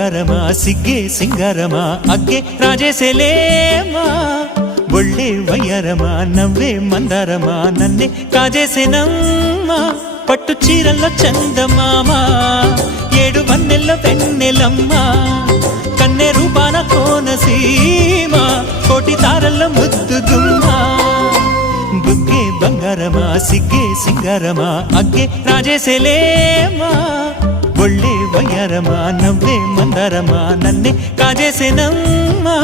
బంగారమా సిగ్గే సింగారమా అగ్గే రాజేసేలేమా ఒళ్ళే వయ్యారమా నవ్వే మందారమా నన్నే కాజేసేనమ్మా పట్టు చీరల్లో చందమామా ఏడు వన్నెల్లో వెన్నెలమ్మా కన్నె రూపాన కోనసీమ కోటి తారల్లో ముద్దుగుమ్మా బుగ్గే బంగారమా సిగ్గే సింగారమా అగ్గే రాజేసేలేమా ఒళ్ళే వయ్యారమా నవ్వే మందారమా నన్నే కాజేసేనమ్మా